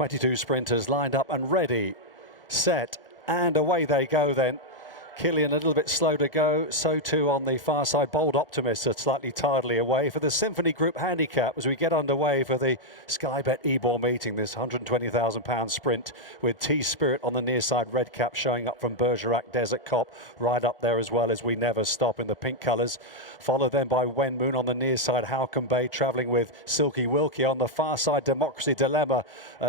22 sprinters lined up and ready, set, and away they go then. Killian a little bit slow to go, so too on the far side, Bold Optimist are slightly tidily away. For the Symphony Group handicap, as we get underway for the Sky Bet Ebor meeting, this £120,000 sprint with T-Spirit on the near side, red cap showing up from Bergerac, Desert Cop, right up there as well as We Never Stop in the pink colours. Followed then by Wen Moon on the near side, Halcombe Bay travelling with Silky Wilkie on the far side, Democracy Dilemma.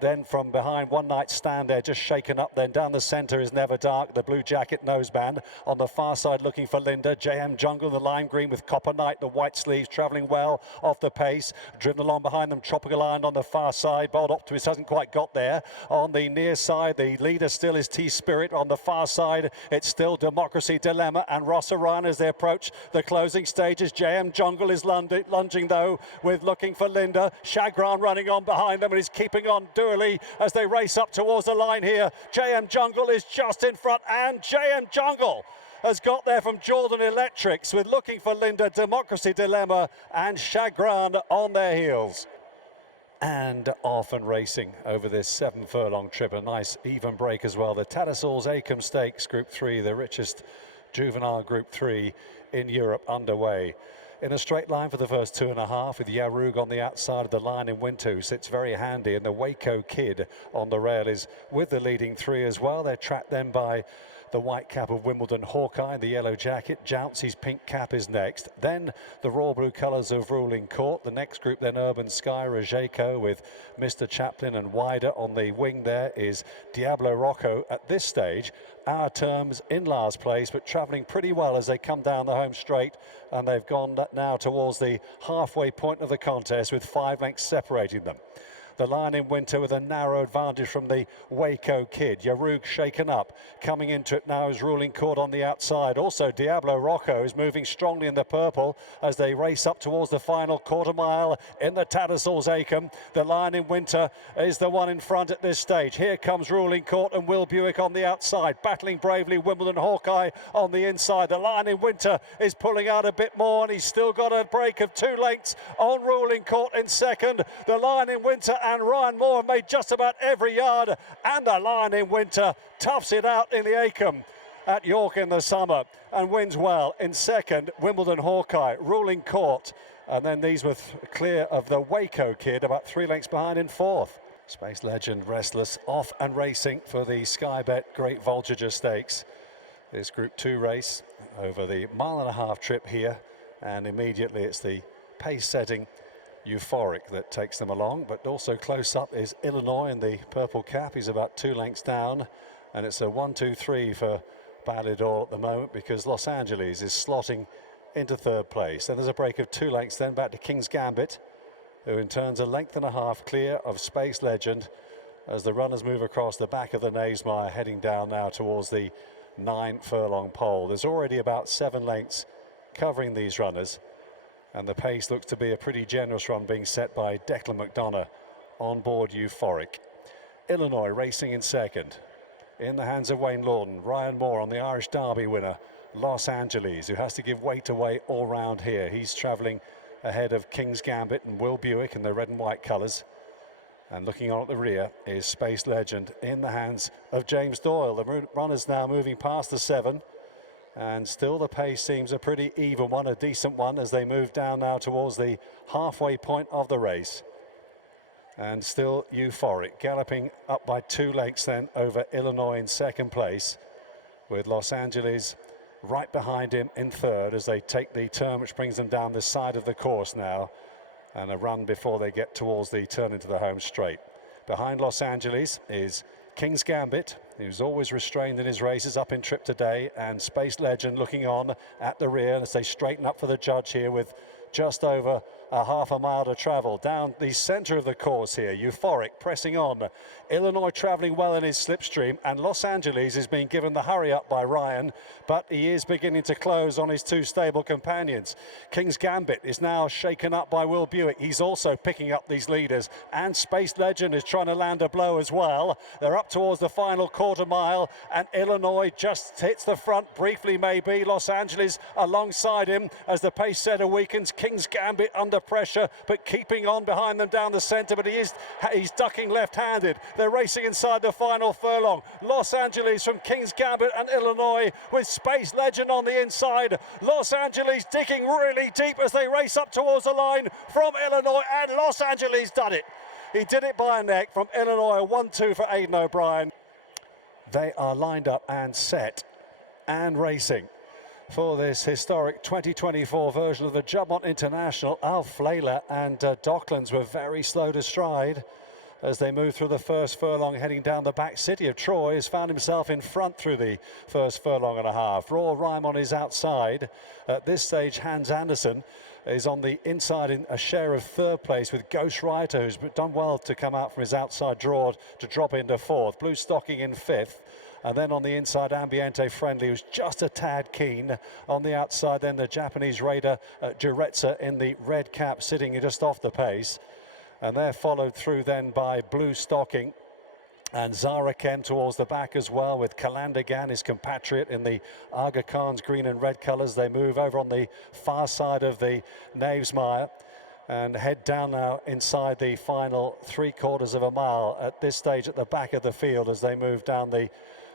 Then from behind, One Night Stand there, just shaken up. Then down the centre is Never Dark, the blue jacket noseband. On the far side looking for Linda, JM Jungle, the lime green with Copper Knight, the white sleeves travelling well off the pace. Driven along behind them, Tropical Island on the far side. Bold Optimist hasn't quite got there. On the near side, the leader still is T-Spirit. On the far side, it's still Democracy Dilemma and Ross Orion as they approach the closing stages. JM Jungle is lunging though with looking for Linda. Chagrin running on behind them and is keeping on dually as they race up towards the line here. JM Jungle is just in front, and JM Jungle has got there from Jordan Electrics with looking for Linda, Democracy Dilemma and Chagrin on their heels. And off and racing over this 7 furlong trip, a nice even break as well. The Tattersalls Acombe Stakes Group 3, the richest juvenile Group 3 in Europe, underway. In a straight line for the first 2.5 with Yarug on the outside of the line in winter, who sits very handy, and the Waco Kid on the rail is with the leading 3 as well. They're tracked then by the white cap of Wimbledon Hawkeye, the yellow jacket. Jouncey's pink cap is next. Then the royal blue colours of Ruling Court. The next group then Urban Sky, Rajeko with Mr. Chaplin, and wider on the wing there is Diablo Rocco. At this stage, Our Terms in last place, but travelling pretty well as they come down the home straight, and they've gone now towards the halfway point of the contest with 5 lengths separating them. The Lion in Winter with a narrow advantage from the Waco Kid. Yarug shaken up. Coming into it now is Ruling Court on the outside. Also, Diablo Rocco is moving strongly in the purple as they race up towards the final quarter mile in the Tattersalls Acombe. The Lion in Winter is the one in front at this stage. Here comes Ruling Court and Will Buick on the outside. Battling bravely, Wimbledon Hawkeye on the inside. The Lion in Winter is pulling out a bit more, and he's still got a break of 2 lengths on Ruling Court in second. The Lion in Winter and Ryan Moore made just about every yard, and the Lion in Winter toughs it out in the Acombe at York in the summer and wins well. In second, Wimbledon Hawkeye, Ruling Court, and then these were clear of the Waco Kid, about 3 lengths behind in fourth. Space Legend Restless off and racing for the Sky Bet Great Voltigeur Stakes. This Group 2 race over the 1.5 mile trip here, and immediately it's the pace setting Euphoric that takes them along, but also close up is Illinois in the purple cap. He's about 2 lengths down, and it's a 1-2-3 for Ballador at the moment because Los Angeles is slotting into 3rd place. Then there's a break of 2 lengths then back to King's Gambit, who in turns a 1.5 lengths clear of Space Legend as the runners move across the back of the Naesmire, heading down now towards the 9 furlong pole. There's already about 7 lengths covering these runners, and the pace looks to be a pretty generous run being set by Declan McDonough on board Euphoric. Illinois racing in second, in the hands of Wayne Lawton. Ryan Moore on the Irish Derby winner, Los Angeles, who has to give weight away all round here. He's travelling ahead of King's Gambit and Will Buick in the red and white colours. And looking on at the rear is Space Legend in the hands of James Doyle. The runners now moving past the 7. And still the pace seems a pretty even one, a decent one, as they move down now towards the halfway point of the race. And still Euphoric galloping up by 2 lengths then over Illinois in second place, with Los Angeles right behind him in third as they take the turn which brings them down the side of the course now, and a run before they get towards the turn into the home straight. Behind Los Angeles is King's Gambit, who's always restrained in his races, up in trip today, and Space Legend looking on at the rear as they straighten up for the judge here with just over a 1/2 mile to travel. Down the centre of the course here, Euphoric pressing on. Illinois travelling well in his slipstream, and Los Angeles is being given the hurry up by Ryan, but he is beginning to close on his 2 stable companions. King's Gambit is now shaken up by Will Buick. He's also picking up these leaders, and Space Legend is trying to land a blow as well. They're up towards the final quarter mile, and Illinois just hits the front briefly maybe. Los Angeles alongside him as the pace setter weakens. King's Gambit under pressure, but keeping on behind them down the centre, but he's ducking left-handed. They're racing inside the final furlong. Los Angeles from Kings Gambit and Illinois with Space Legend on the inside. Los Angeles digging really deep as they race up towards the line from Illinois, and Los Angeles done it. He did it by a neck from Illinois, 1-2 for Aidan O'Brien. They are lined up and set and racing for this historic 2024 version of the Juddmonte International. Alf Flayler and Docklands were very slow to stride as they move through the first furlong, heading down the back. City of Troy has found himself in front through the first furlong and a half. Raw Rhyme on his outside. At this stage, Hans Andersen is on the inside in a share of third place with Ghost Rider, who's done well to come out from his outside draw to drop into fourth. Blue Stocking in fifth. And then on the inside, Ambiente Friendly, who's just a tad keen. On the outside, then the Japanese raider, Juretsa, in the red cap, sitting just off the pace. And they're followed through then by Blue Stocking and Zara Kem towards the back as well, with Kalandagan, his compatriot, in the Aga Khan's green and red colours. They move over on the far side of the Knavesmire and head down now inside the final 3/4 of a mile at this stage at the back of the field as they move down the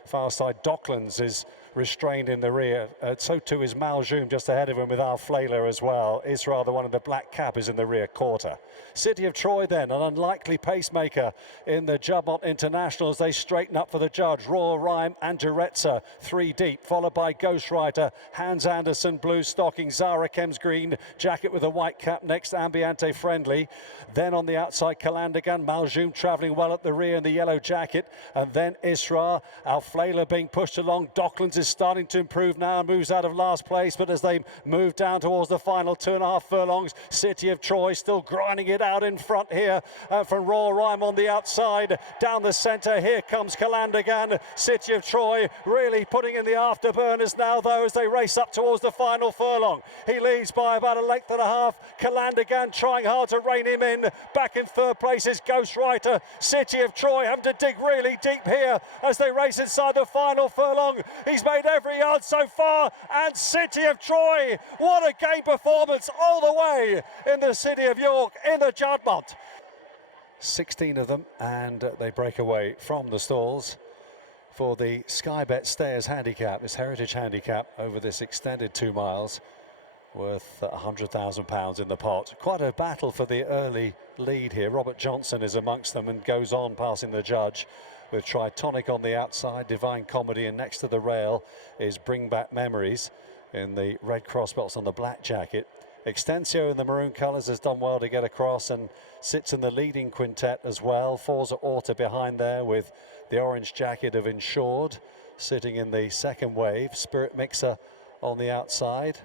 far side. Docklands is restrained in the rear. So too is Maljoum just ahead of him with Alf Flayler as well. Isra, the one in the black cap, is in the rear quarter. City of Troy then, an unlikely pacemaker in the Juddmonte International as they straighten up for the judge. Raw Rhyme and Juretsa, 3 deep, followed by Ghost Rider, Hans Andersen, Blue Stocking, Zara Kem's green jacket with a white cap next, Ambiente Friendly. Then on the outside, Kalandagan, Maljoum travelling well at the rear in the yellow jacket. And then Isra, Alf Flayler being pushed along. Docklands is starting to improve now, moves out of last place, but as they move down towards the final 2.5 furlongs, City of Troy still grinding it out in front here from Raw Rhyme on the outside. Down the centre, here comes Kalandagan. City of Troy really putting in the afterburners now, though, as they race up towards the final furlong. He leads by about a length and a half. Kalandagan trying hard to rein him in. Back in third place is Ghost Rider. City of Troy having to dig really deep here as they race inside the final furlong. He's made every yard so far, and City of Troy, what a game performance all the way in the city of York, in the Juddmonte. 16 of them, and they break away from the stalls for the Sky Bet Stayers handicap, this heritage handicap over this extended 2 miles, worth £100,000 in the pot. Quite a battle for the early lead here. Robert Johnson is amongst them and goes on, passing the judge, with Tritonic on the outside, Divine Comedy, and next to the rail is Bring Back Memories in the red crossbelts on the black jacket. Extensio in the maroon colours has done well to get across and sits in the leading quintet as well. Forza Orta behind there with the orange jacket of Insured sitting in the second wave. Spirit Mixer on the outside,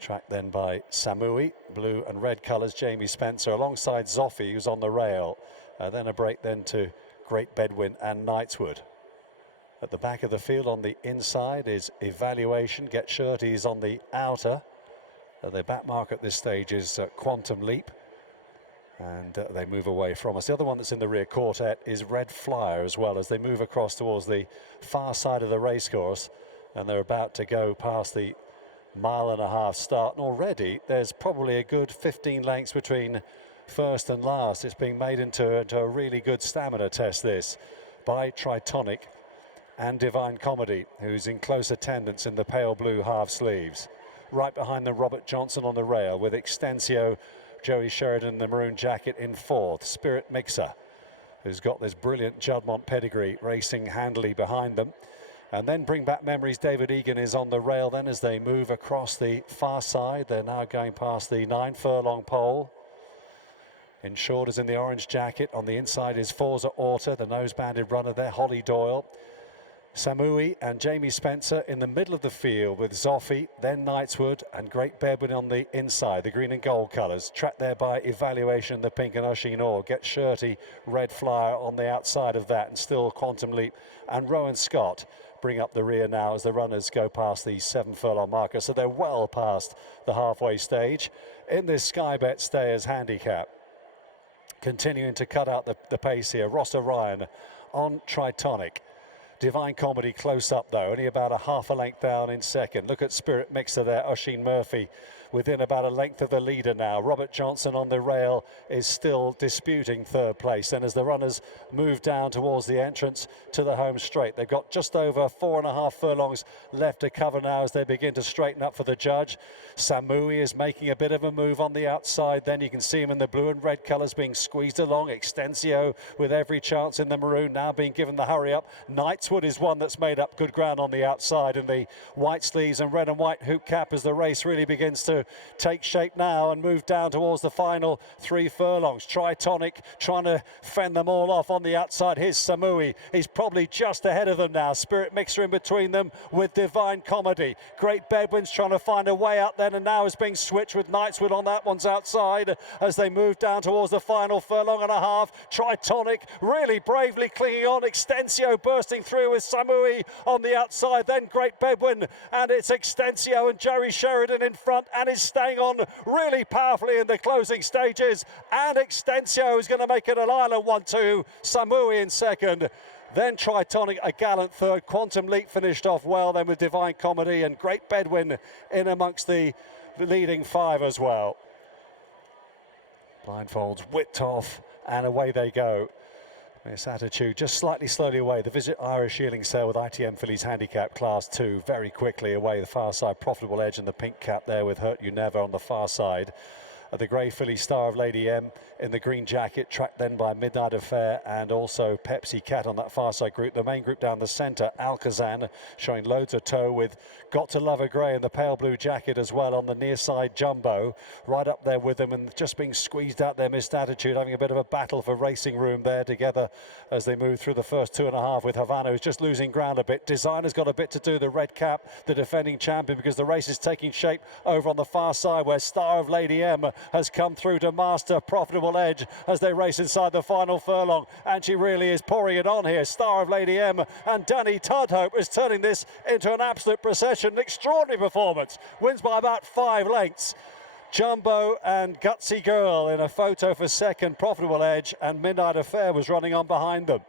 tracked then by Samui, blue and red colours, Jamie Spencer, alongside Zoffi, who's on the rail. Then a break then to Great Bedouin and Knightswood. At the back of the field on the inside is Evaluation. Get Shirties on the outer. The back mark at this stage is Quantum Leap. And they move away from us. The other one that's in the rear quartet is Red Flyer as well, as they move across towards the far side of the racecourse. And they're about to go past the 1.5 mile start. And already there's probably a good 15 lengths between first and last. It's being made into a really good stamina test, this, by Tritonic and Divine Comedy, who's in close attendance in the pale blue half sleeves. Right behind them, Robert Johnson on the rail with Extensio, Joey Sheridan in the maroon jacket in fourth. Spirit Mixer, who's got this brilliant Juddmonte pedigree, racing handily behind them. And then Bring Back Memories, David Egan is on the rail then as they move across the far side. They're now going past the 9 furlong pole. Insured is in the orange jacket. On the inside is Forza Orta, the nose-banded runner there, Holly Doyle. Samui and Jamie Spencer in the middle of the field with Zoffi, then Knightswood and Great Bedouin on the inside, the green and gold colours. Tracked there by Evaluation, the pink and Oshin Orr. Get Shirty, Red Flyer on the outside of that, and still Quantum Leap and Rowan Scott bring up the rear now as the runners go past the 7 furlong marker. So they're well past the halfway stage in this Sky Bet Stayers handicap. Continuing to cut out the pace here, Ross Orion on Tritonic. Divine Comedy close up though, only about a half a length down in second. Look at Spirit Mixer there, Oshin Murphy within about a length of the leader now. Robert Johnson on the rail is still disputing third place. And as the runners move down towards the entrance to the home straight, they've got just over 4.5 furlongs left to cover now as they begin to straighten up for the judge. Samui is making a bit of a move on the outside. Then you can see him in the blue and red colours being squeezed along. Extensio with every chance in the maroon now being given the hurry up. Knightswood is one that's made up good ground on the outside in the white sleeves and red and white hoop cap as the race really begins to take shape now and move down towards the final 3 furlongs. Tritonic trying to fend them all off on the outside. Here's Samui. He's probably just ahead of them now. Spirit Mixer in between them with Divine Comedy. Great Bedouins trying to find a way out then, and now is being switched with Knightswood on that one's outside as they move down towards the final furlong and a half. Tritonic really bravely clinging on. Extensio bursting through with Samui on the outside, then Great Bedouin, and it's Extensio and Jerry Sheridan in front and is staying on really powerfully in the closing stages, and Extensio is going to make it an island 1-2. Samui in second, then Tritonic a gallant third. Quantum Leap finished off well then with Divine Comedy, and Great Bedouin in amongst the leading 5 as well. Blindfolds whipped off and away they go. Miss Attitude just slightly slowly away. The Visit Irish Yearling Sale with ITM Fillies Handicap Class 2 very quickly away the far side. Profitable Edge and the pink cap there with Hurt You Never on the far side. The grey filly Star of Lady M in the green jacket, tracked then by Midnight Affair and also Pepsi Cat on that far side group. The main group down the centre, Alcazan showing loads of toe with Got to Love a Grey in the pale blue jacket as well on the near side. Jumbo right up there with them and just being squeezed out there. Missed Attitude having a bit of a battle for racing room there together as they move through the first 2.5 with Havana, who's just losing ground a bit. Designer's got a bit to do, the red cap, the defending champion, because the race is taking shape over on the far side where Star of Lady M has come through to master Profitable Edge as they race inside the final furlong, and she really is pouring it on here. Star of Lady M and Danny Tudhope is turning this into an absolute procession. An extraordinary performance, wins by about 5 lengths. Jumbo and Gutsy Girl in a photo for second. Profitable Edge and Midnight Affair was running on behind them.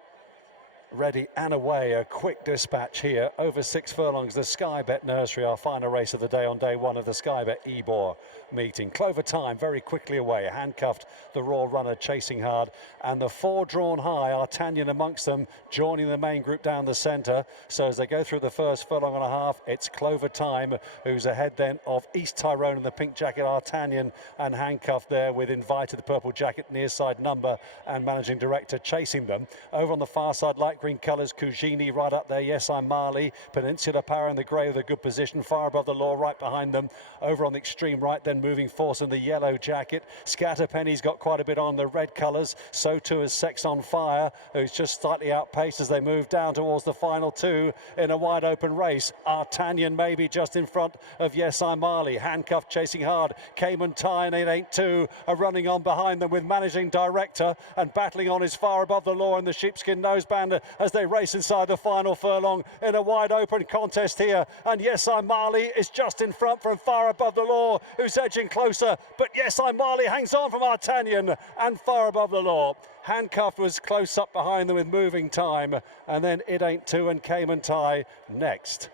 Ready and away, a quick dispatch here over 6 furlongs. The Sky Bet Nursery, our final race of the day on day 1 of the Sky Bet Ebor meeting. Clover Time very quickly away, handcuffed the raw runner chasing hard, and the 4 drawn high, Artanian amongst them, joining the main group down the centre. So as they go through the first furlong and a half, it's Clover Time who's ahead then of East Tyrone in the pink jacket, Artanian, and handcuffed there with Invited, the purple jacket, near side number and managing director chasing them. Over on the far side, light green colours, Cugini right up there, Yes I'm Marley, Peninsula Power in the grey with a good position, far above the law right behind them. Over on the extreme right then, Moving Force in the yellow jacket. Scatterpenny's got quite a bit on the red colours, so too is Sex on Fire, who's just slightly outpaced as they move down towards the final 2 in a wide open race. Artanian maybe just in front of Yes I'm Marley, handcuffed chasing hard. Cayman Tie and 882 are running on behind them with managing director, and battling on is Far Above the Law and the Sheepskin Noseband as they race inside the final furlong in a wide open contest here. And Yes I'm Marley is just in front from Far Above the Law, who's edging closer, but Yes I'm Marley hangs on from Artanian and Far Above the Law. Handcuffed was close up behind them with Moving Time, and then It Ain't Two and Cayman Tie next.